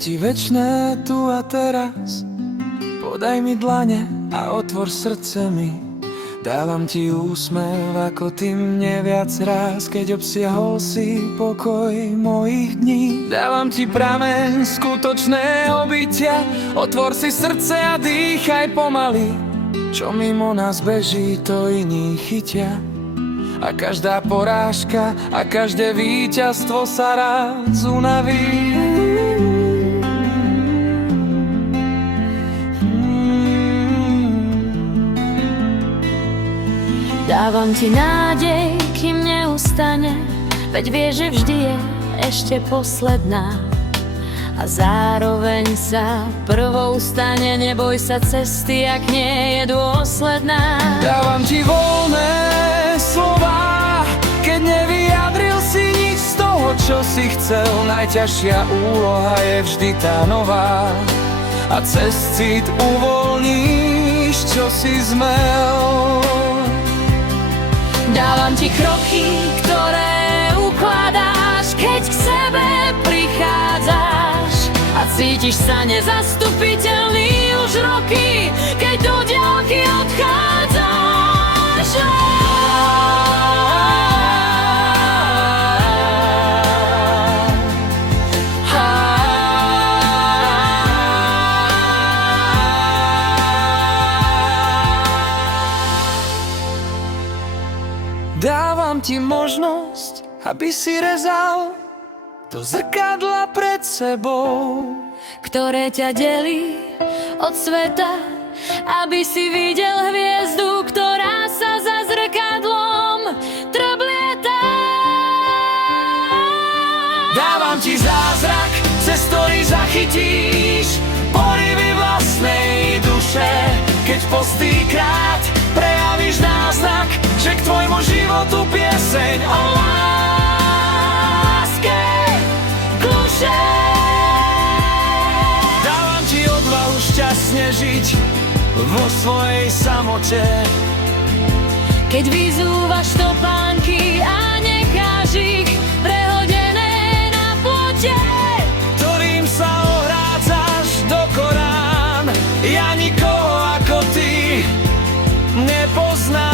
ti večné tu a teraz. Podaj mi dlane a otvor srdce mi. Dávam ti úsmev ako ty mne viac raz, keď obsiahol si pokoj mojich dní. Dávam ti prameň skutočného bytia. Otvor si srdce a dýchaj pomaly. Čo mimo nás beží, to iní chytia. A každá porážka a každé víťazstvo sa raz unaví. Dávam ti nádej, kým neustane, veď vieš, že vždy je ešte posledná. A zároveň sa prvou stane, neboj sa cesty, ak nie je dôsledná. Dávam ti voľné slova, keď nevyjadril si nič z toho, čo si chcel. Najťažšia úloha je vždy tá nová. A cez cit uvoľníš, čo si zmel. Dávam ti kroky, ktoré ukladáš, keď k sebe prichádzaš. A cítiš sa nezastupiteľný už roky, keď do diaľky odchádzaš. Dávam ti možnosť, aby si rezal do zrkadla pred sebou, ktoré ťa delí od sveta, aby si videl hviezdu, ktorá sa za zrkadlom trblieta. Dávam ti zázrak, cez ktorý zachytíš porivy vlastnej duše, keď postýkrát prejavíš náznak, že k tvojmu životu pieseň o láske kluše. Dávam ti odvahu šťastne žiť vo svojej samote, keď vyzúvaš topánky a necháš ich prehodené na plote, ktorým sa ohrádzaš do korán. Ja nikoho ako ty nepoznám.